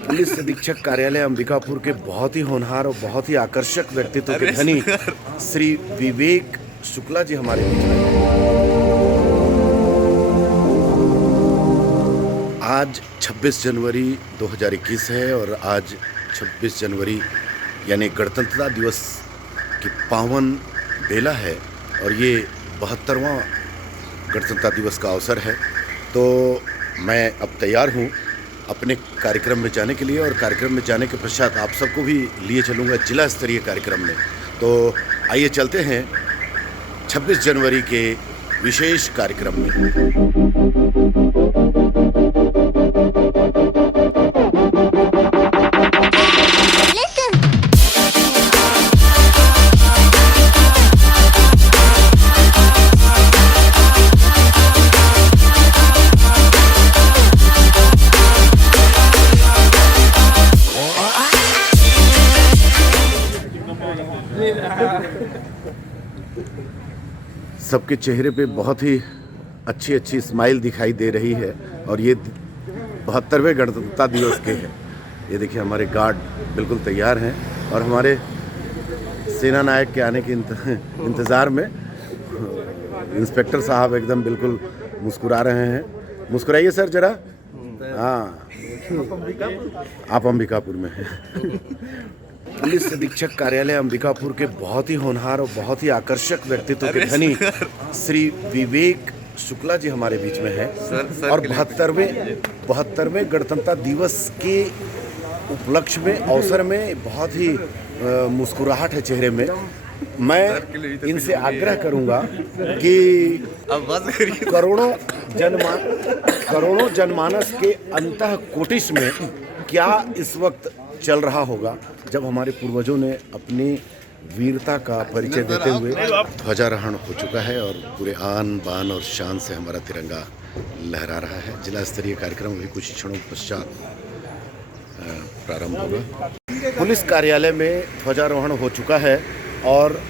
Police अधीक्षक कार्यालय अंबिकापुर के बहुत ही होनहार और बहुत ही आकर्षक व्यक्तित्व के धनी श्री विवेक शुक्ला जी हमारे बीच में हैं। आज 26 जनवरी 2021 है और आज 26 जनवरी यानी गणतंत्रता दिवस की पावन बेला है और ये 72वां गणतंत्रता दिवस का अवसर है। तो मैं अब तैयार हूँ अपने कार्यक्रम में जाने के लिए और कार्यक्रम में जाने के पश्चात आप सबको भी लिए चलूँगा जिला स्तरीय कार्यक्रम में। तो आइए चलते हैं 26 जनवरी के विशेष कार्यक्रम में। सबके चेहरे पे बहुत ही अच्छी स्माइल दिखाई दे रही है और ये 72वें गणतंत्रता दिवस के हैं। ये देखिए हमारे गार्ड बिल्कुल तैयार हैं और हमारे सेना नायक के आने के इंतज़ार में इंस्पेक्टर साहब एकदम बिल्कुल मुस्कुरा रहे हैं। मुस्कुराइए सर ज़रा। हाँ, आप अंबिकापुर में हैं। पुलिस अधीक्षक कार्यालय अंबिकापुर के बहुत ही होनहार और बहुत ही आकर्षक व्यक्तित्व के धनी श्री विवेक शुक्ला जी हमारे बीच में हैं और 72वें गणतंत्रता दिवस के उपलक्ष्य में अवसर में बहुत ही मुस्कुराहट है चेहरे में। मैं इनसे आग्रह करूंगा कि करोड़ों जनमानस के अंतः कोटिश में क्या इस वक्त चल रहा होगा जब हमारे पूर्वजों ने अपनी वीरता का परिचय देते हुए ध्वजारोहण हो चुका है और पूरे आन बान और शान से हमारा तिरंगा लहरा रहा है। जिला स्तरीय कार्यक्रम अभी कुछ क्षणों पश्चात प्रारंभ होगा। पुलिस कार्यालय में ध्वजारोहण हो चुका है और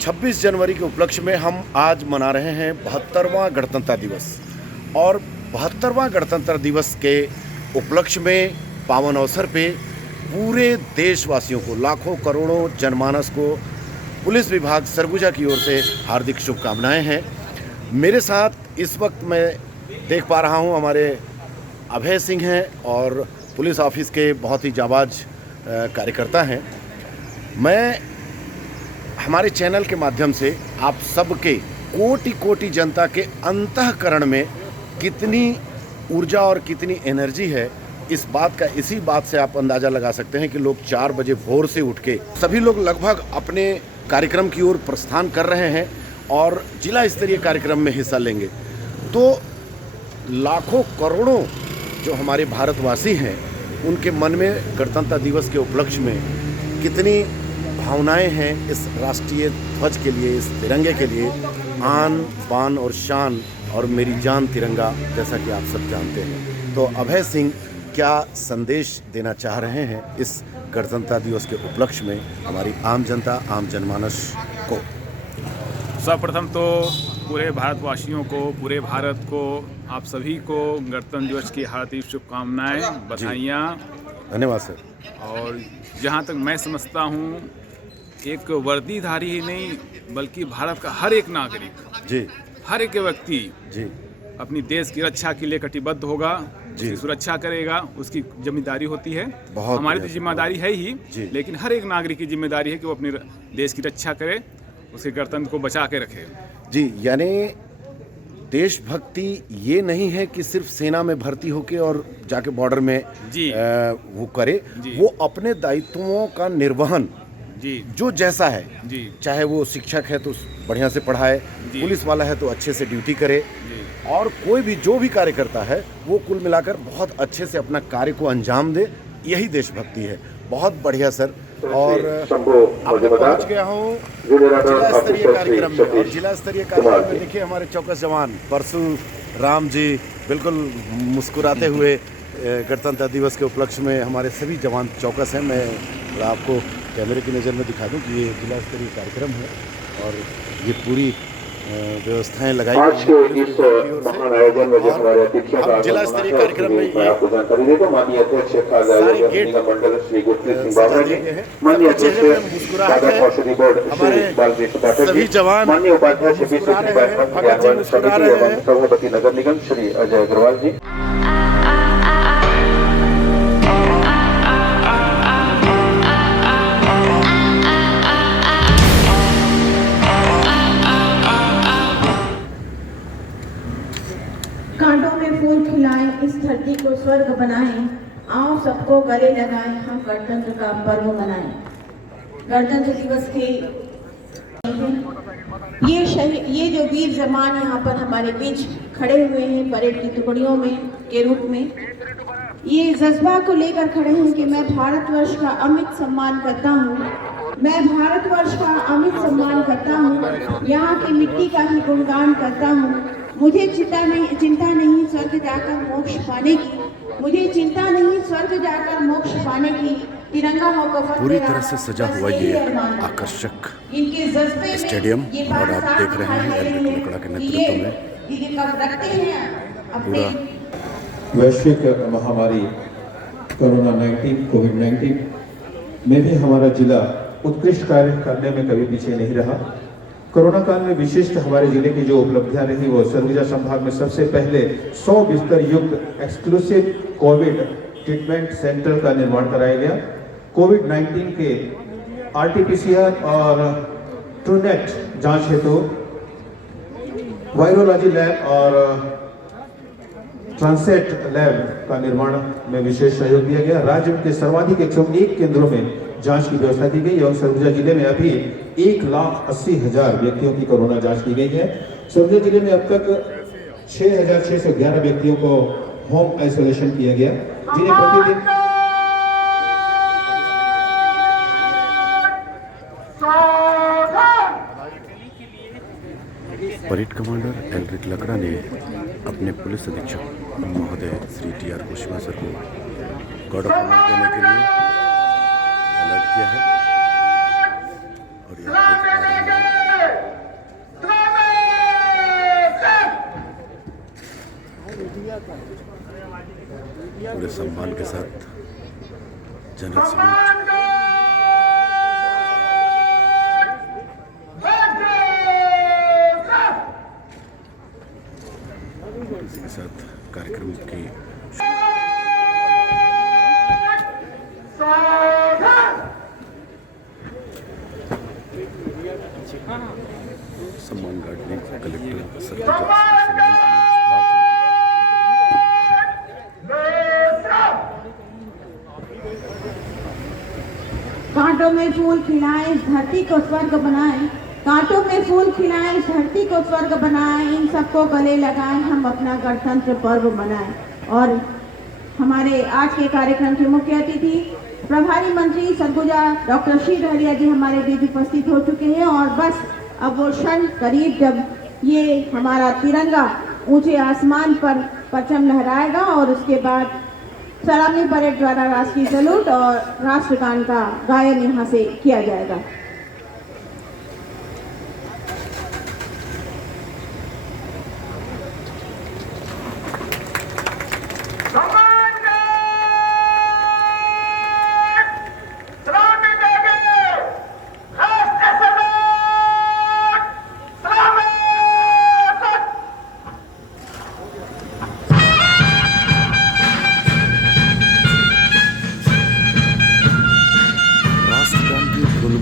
26 जनवरी के उपलक्ष्य में हम आज मना रहे हैं 72वां गणतंत्रता दिवस और 72वां गणतंत्र दिवस के उपलक्ष्य में पावन अवसर पे पूरे देशवासियों को लाखों करोड़ों जनमानस को पुलिस विभाग सरगुजा की ओर से हार्दिक शुभकामनाएं हैं। मेरे साथ इस वक्त मैं देख पा रहा हूं हमारे अभय सिंह हैं और पुलिस ऑफिस के बहुत ही जाबाज कार्यकर्ता हैं। मैं हमारे चैनल के माध्यम से आप सबके कोटि जनता के अंतःकरण में कितनी ऊर्जा और कितनी एनर्जी है इसी बात से आप अंदाज़ा लगा सकते हैं कि लोग 4 बजे भोर से उठ के सभी लोग लगभग अपने कार्यक्रम की ओर प्रस्थान कर रहे हैं और जिला स्तरीय कार्यक्रम में हिस्सा लेंगे। तो लाखों करोड़ों जो हमारे भारतवासी हैं उनके मन में गणतंत्र दिवस के उपलक्ष्य में कितनी भावनाएं हैं इस राष्ट्रीय ध्वज के लिए, इस तिरंगे के लिए। आन बान और शान और मेरी जान तिरंगा, जैसा कि आप सब जानते हैं। तो अभय सिंह क्या संदेश देना चाह रहे हैं इस गणतंत्रता दिवस के उपलक्ष्य में हमारी आम जनता, आम जनमानस को? सर्वप्रथम तो पूरे भारतवासियों को, पूरे भारत को, आप सभी को गणतंत्र दिवस की हार्दिक शुभकामनाएं, बधाइयाँ। धन्यवाद सर। और जहाँ तक मैं समझता हूँ, एक वर्दीधारी ही नहीं बल्कि भारत का हर एक नागरिक जी, हर एक व्यक्ति जी अपनी देश की रक्षा के लिए कटिबद्ध होगा, उसकी सुरक्षा करेगा, उसकी जिम्मेदारी होती है। हमारी तो जिम्मेदारी है ही, लेकिन हर एक नागरिक की जिम्मेदारी है कि वो अपने देश की रक्षा करे, उसके गणतंत्र को बचा के रखे जी। यानी देशभक्ति ये नहीं है कि सिर्फ सेना में भर्ती होके और जाके बॉर्डर में वो करे, वो अपने दायित्वों का निर्वहन जी जो जैसा है जी, चाहे वो शिक्षक है तो बढ़िया से पढ़ाए, पुलिस वाला है तो अच्छे से ड्यूटी करे और कोई भी जो भी कार्य करता है वो कुल मिलाकर बहुत अच्छे से अपना कार्य को अंजाम दे, यही देशभक्ति है। बहुत बढ़िया सर। और अब मैं पहुंच गया हूँ जिला स्तरीय कार्यक्रम में और जिला स्तरीय कार्यक्रम में देखिए हमारे चौकस जवान परशुराम जी बिल्कुल मुस्कुराते हुए गणतंत्र दिवस के उपलक्ष्य में हमारे सभी जवान चौकस हैं। मैं आपको कैमरे की नज़र में दिखा दूं कि ये जिला स्तरीय कार्यक्रम है और ये पूरी व्यवस्थाएं लगाई आज गई के हैं इस पुलिस विभाग की ओर से। महान आयोजन में जो और हमारे अतिथियों का हम जिला आगमन स्तरीय है, कार्यक्रम में उसकी मैं ये आपको जानकारी देता हूं। माननीय अध्यक्ष खाद्य सारे आयोजन गेट निगम मंडल श्री गुरप्रीत सिंह सजा बाबरा दिए जी, गए हैं। माननीय सबके चेहरे पे अध्यक्ष मुस्कुराहट बाबा है। औषधि बोर्ड हमारे श्री बालकृष्ण पाठक सभी जी, जवान माननीय उपाध्यक्ष मुस्कुरा बीसीसी रहे हैं, कार्यक्रम भगत जी क्रियान्वयन मुस्कुरा समिति रहे एवं हैं। सभापति नगर निगम श्री अजय अग्रवाल जी। कांटों में फूल खिलाएं, इस धरती को स्वर्ग बनाएं, आओ सबको गले लगाएं, हम गणतंत्र का पर्व मनाएं। गणतंत्र दिवस के ये जो वीर जवान यहाँ पर हमारे बीच खड़े हुए हैं परेड की टुकड़ियों में के रूप में, ये जज्बा को लेकर खड़े हैं कि मैं भारतवर्ष का अमित सम्मान करता हूँ, मैं भारतवर्ष का अमित सम्मान करता हूँ, यहाँ की मिट्टी का ही गुणगान करता हूँ। मुझे चिंता नहीं स्वर्ग जाकर मोक्ष पाने की, मुझे चिंता नहीं स्वर्ग जाकर मोक्ष पाने की। तिरंगा हो कफन पूरी तेरा, तरह से सजा बस हुआ यही ये अरमान है। आकर्षक इनके जज्बे में स्टेडियम ये और बात आप साफ देख रहे हैं दिखाई दे एलबी रही है कुलकड़ा के कि नेतृत्व में ये कब रखते हैं अपने पूरा वैश्विक महामारी कोरोना 19 कोविड-19 में भी हमारा जिला उत्कृष्ट कार्य करने में कभी पीछे नहीं रहा। कोरोना काल में विशिष्ट हमारे जिले की जो उपलब्धियां रही वो सरगुजा संभाग में सबसे पहले 100 बिस्तर युक्त एक्सक्लूसिव कोविड ट्रीटमेंट सेंटर का निर्माण कराया गया। कोविड-19 के आरटीपीसीआर और ट्रूनेट जांच हेतु वायरोलॉजी लैब और ट्रांसेट लैब का निर्माण में विशेष सहयोग दिया गया। राज्य के सर्वाधिक 101 केंद्रों में जांच की व्यवस्था की गई एवं सरगुजा जिले में अभी 1,80,000 व्यक्तियों की कोरोना जांच की गई है। सरगुजा जिले में अब तक 6,611 व्यक्तियों को होम आइसोलेशन किया गया, जिन्हें प्रतिदिन परेड कमांडर एलरिक लकड़ा ने अपने पुलिस अधीक्षक महोदय श्री टी.आर. कुशवाहा सर को गार्ड ऑफ ऑनर देने के लिए अलर्ट किया है। और ये आप देख पा रहे हैं पूरे सम्मान के साथ जनरल सल्यूट इसी के साथ कार्यक्रम की सम्मान गार्ड ने कलेक्टर सरगुजा कांटों में फूल खिलाएं, इस धरती को स्वर्ग बनाएं, कांटों में फूल खिलाएं, इस धरती को स्वर्ग बनाएं, इन सबको गले लगाएं, हम अपना गणतंत्र पर्व मनाएं। और हमारे आज के कार्यक्रम के मुख्य अतिथि प्रभारी मंत्री सरगुजा डॉक्टर श्री डहरिया जी हमारे बीच उपस्थित हो चुके हैं। और बस अब वो क्षण करीब जब ये हमारा तिरंगा ऊंचे आसमान पर परचम लहराएगा और उसके बाद सलामी परेड द्वारा राष्ट्रीय सैल्यूट और राष्ट्रगान का गायन यहाँ से किया जाएगा।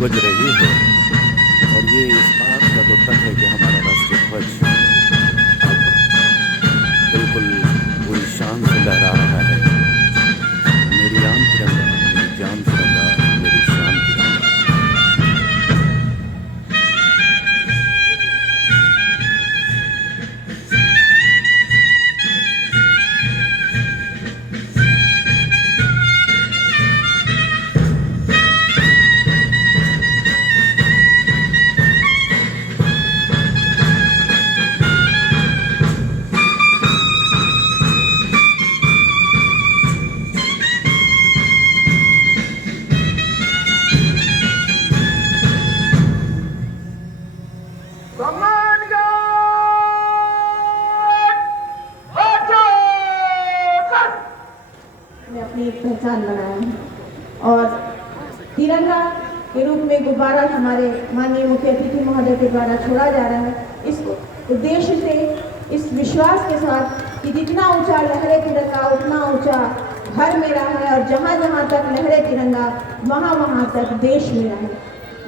बज रही है और ये इस बात का द्योतक है कि हमारा राष्ट्रीय ध्वज अब बिल्कुल पूरी शान से लहरा रहा है। मेरी आन तिरंगा, मेरी जान तिरंगा, मेरी शान तिरंगा। एक पहचान बनाया है। और तिरंगा के रूप में गुब्बारा हमारे माननीय मुख्य अतिथि महोदय के द्वारा छोड़ा जा रहा है, इस उद्देश्य से, इस विश्वास के साथ कि जितना ऊंचा लहरे तिरंगा उतना ऊंचा घर मेरा है, और जहाँ जहाँ तक लहरे तिरंगा वहाँ वहाँ तक देश मेरा है।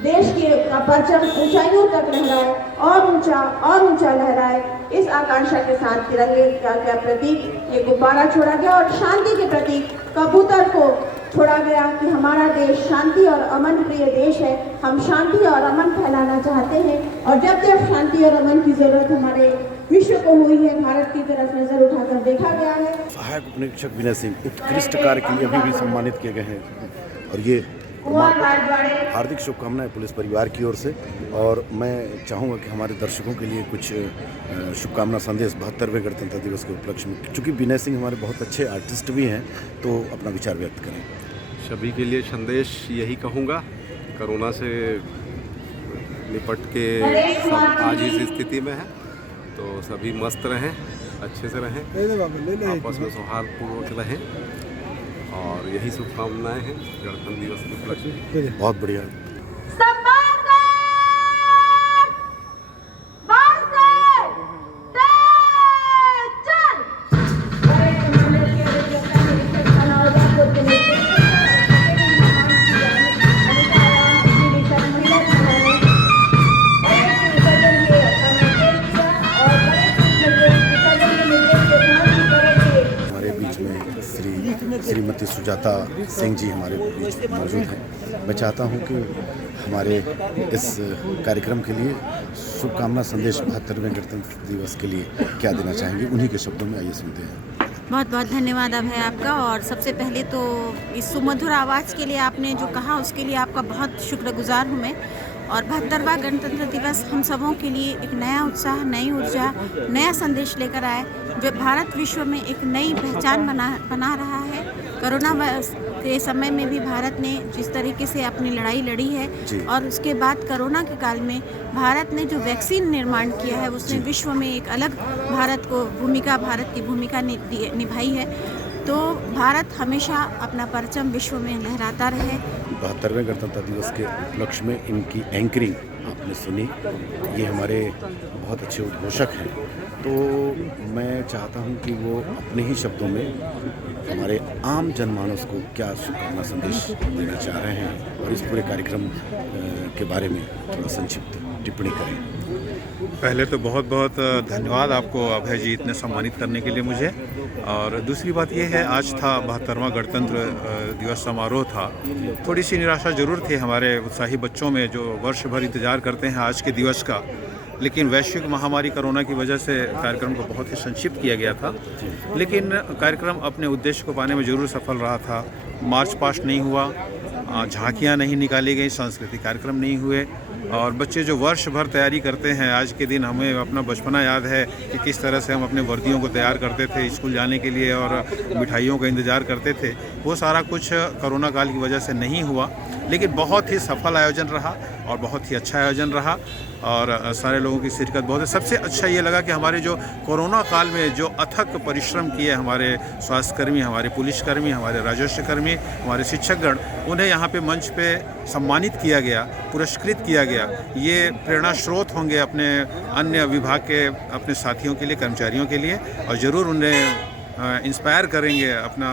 देश का परचम ऊंचाइयों तक लहराए और ऊंचा लहराए, इस आकांक्षा के साथ तिरंगे का प्रतीक ये गुब्बारा छोड़ा गया और शांति के प्रतीक कबूतर को छोड़ा गया कि हमारा देश शांति और अमन प्रिय देश है। हम शांति और अमन फैलाना चाहते हैं, और जब जब शांति और अमन की जरूरत हमारे विश्व को हुई है, भारत की तरफ नजर उठाकर देखा गया है। सहायक उपनिरीक्षक विनय सिंह उत्कृष्ट कार्य के लिए अभी भी सम्मानित किए गए हैं, और ये हार्दिक शुभकामनाएं पुलिस परिवार की ओर से। और मैं चाहूँगा कि हमारे दर्शकों के लिए कुछ शुभकामना संदेश 72वें गणतंत्र दिवस के उपलक्ष्य में, चूँकि विनय सिंह हमारे बहुत अच्छे आर्टिस्ट भी हैं, तो अपना विचार व्यक्त करें। सभी के लिए संदेश यही कहूँगा, कोरोना से निपट के सब आज इस स्थिति में है, तो सभी मस्त रहें, अच्छे से रहें, आपस में सौहार्दपूर्वक रहें, और यही शुभकामनाएं हैं गणतंत्र दिवस के उपलक्ष्य में। बहुत बढ़िया। श्रीमती सुजाता सिंह जी हमारे बीच मौजूद हैं। मैं चाहता हूं कि हमारे इस कार्यक्रम के लिए शुभकामना संदेश 72वें गणतंत्र दिवस के लिए क्या देना चाहेंगे, उन्हीं के शब्दों में आइए सुनते हैं। बहुत बहुत धन्यवाद अभय आपका। और सबसे पहले तो इस सुमधुर आवाज़ के लिए आपने जो कहा उसके लिए आपका बहुत शुक्रगुजार हूँ मैं। और 72वां गणतंत्र दिवस हम सबों के लिए एक नया उत्साह, नई ऊर्जा, नया संदेश लेकर आए, जो भारत विश्व में एक नई पहचान बना रहा है। कोरोना के समय में भी भारत ने जिस तरीके से अपनी लड़ाई लड़ी है, और उसके बाद कोरोना के काल में भारत ने जो वैक्सीन निर्माण किया है, उसने विश्व में एक अलग भारत की भूमिका निभाई है। तो भारत हमेशा अपना परचम विश्व में लहराता रहे। 72वें गणतंत्र दिवस के उपलक्ष्य में इनकी एंकरिंग आपने सुनी, ये हमारे बहुत अच्छे उद्घोषक हैं। तो मैं चाहता हूं कि वो अपने ही शब्दों में हमारे आम जनमानस को क्या शुभकामना संदेश देना चाह रहे हैं, और इस पूरे कार्यक्रम के बारे में थोड़ा संक्षिप्त टिप्पणी करें। पहले तो बहुत बहुत धन्यवाद आपको अभय जी, इतने सम्मानित करने के लिए मुझे। और दूसरी बात ये है, आज था 72वां गणतंत्र दिवस समारोह था। थोड़ी सी निराशा जरूर थी हमारे उत्साही बच्चों में, जो वर्ष भर इंतज़ार करते हैं आज के दिवस का, लेकिन वैश्विक महामारी कोरोना की वजह से कार्यक्रम को बहुत ही संक्षिप्त किया गया था। लेकिन कार्यक्रम अपने उद्देश्य को पाने में ज़रूर सफल रहा था। मार्च पास्ट नहीं हुआ, झांकियाँ नहीं निकाली गई, सांस्कृतिक कार्यक्रम नहीं हुए, और बच्चे जो वर्ष भर तैयारी करते हैं, आज के दिन हमें अपना बचपना याद है कि किस तरह से हम अपने वर्दियों को तैयार करते थे स्कूल जाने के लिए, और मिठाइयों का इंतज़ार करते थे। वो सारा कुछ कोरोना काल की वजह से नहीं हुआ, लेकिन बहुत ही सफल आयोजन रहा और बहुत ही अच्छा आयोजन रहा, और सारे लोगों की शिरकत बहुत है। सबसे अच्छा ये लगा कि हमारे जो कोरोना काल में जो अथक परिश्रम किए हमारे स्वास्थ्यकर्मी, हमारे पुलिसकर्मी, हमारे राजस्व कर्मी, हमारे शिक्षकगण, उन्हें यहाँ पे मंच पे सम्मानित किया गया, पुरस्कृत किया गया। ये प्रेरणा स्रोत होंगे अपने अन्य विभाग के अपने साथियों के लिए, कर्मचारियों के लिए, और ज़रूर उन्हें इंस्पायर करेंगे अपना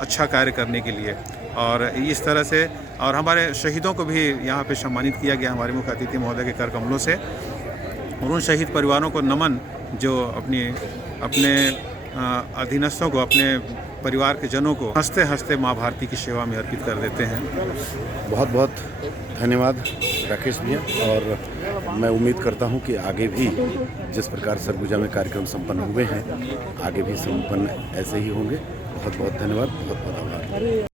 अच्छा कार्य करने के लिए। और इस तरह से, और हमारे शहीदों को भी यहाँ पे सम्मानित किया गया हमारे मुख्य अतिथि महोदय के कर कमलों से। और उन शहीद परिवारों को नमन जो अपने अधीनस्थों को, अपने परिवार के जनों को हंसते हंसते माँ भारती की सेवा में अर्पित कर देते हैं। बहुत बहुत धन्यवाद राकेश भैया, और मैं उम्मीद करता हूं कि आगे भी जिस प्रकार सरगुजा में कार्यक्रम संपन्न हुए हैं, आगे भी संपन्न ऐसे ही होंगे। बहुत बहुत धन्यवाद, बहुत बहुत आभार।